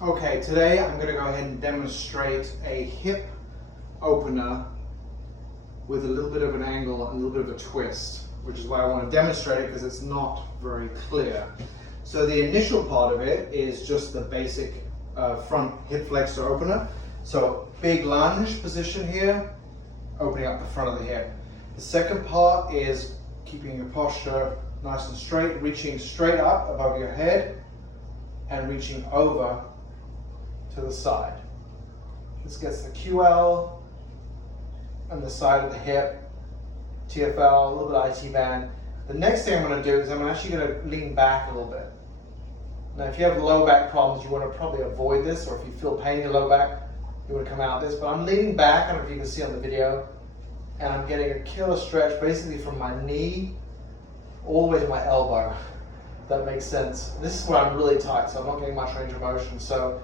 Okay, today I'm going to go ahead and demonstrate a hip opener with a little bit of an angle and a little bit of a twist, which is why I want to demonstrate it because it's not very clear. So the initial part of it is just the basic front hip flexor opener. So big lunge position here, opening up the front of the hip. The second part is keeping your posture nice and straight, reaching straight up above your head and reaching over to the side. This gets the QL on the side of the hip, TFL, a little bit of IT band. The next thing I'm going to do is I'm actually going to lean back a little bit. Now if you have low back problems, you want to probably avoid this, or if you feel pain in your low back, you want to come out of this. But I'm leaning back, I don't know if you can see on the video, and I'm getting a killer stretch basically from my knee all the way to my elbow. That makes sense. This is where I'm really tight, so I'm not getting much range of motion. So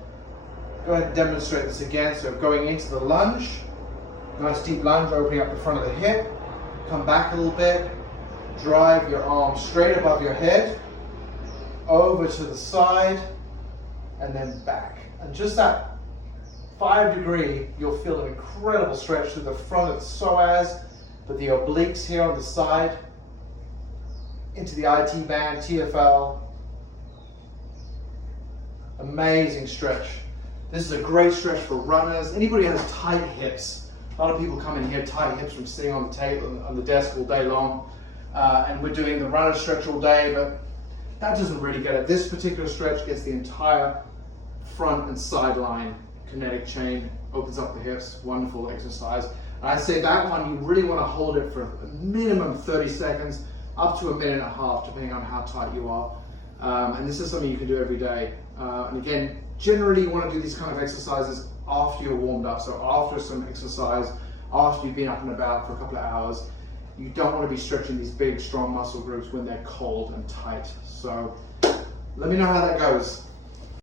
go ahead and demonstrate this again. So going into the lunge, nice deep lunge, opening up the front of the hip, come back a little bit, drive your arm straight above your head, over to the side, and then back. And just that 5 degree, you'll feel an incredible stretch through the front of the psoas, but the obliques here on the side, into the IT band, TFL. Amazing stretch. This is a great stretch for runners. Anybody who has tight hips. A lot of people come in here tight hips from sitting on the table, on the desk all day long. And we're doing the runner stretch all day, but that doesn't really get it. This particular stretch gets the entire front and sideline kinetic chain, opens up the hips, wonderful exercise. And I say that one, you really want to hold it for a minimum 30 seconds, up to a minute and a half, depending on how tight you are. And this is something you can do every day. And again, generally you want to do these kind of exercises after you're warmed up. So after some exercise, after you've been up and about for a couple of hours, you don't want to be stretching these big, strong muscle groups when they're cold and tight. So let me know how that goes.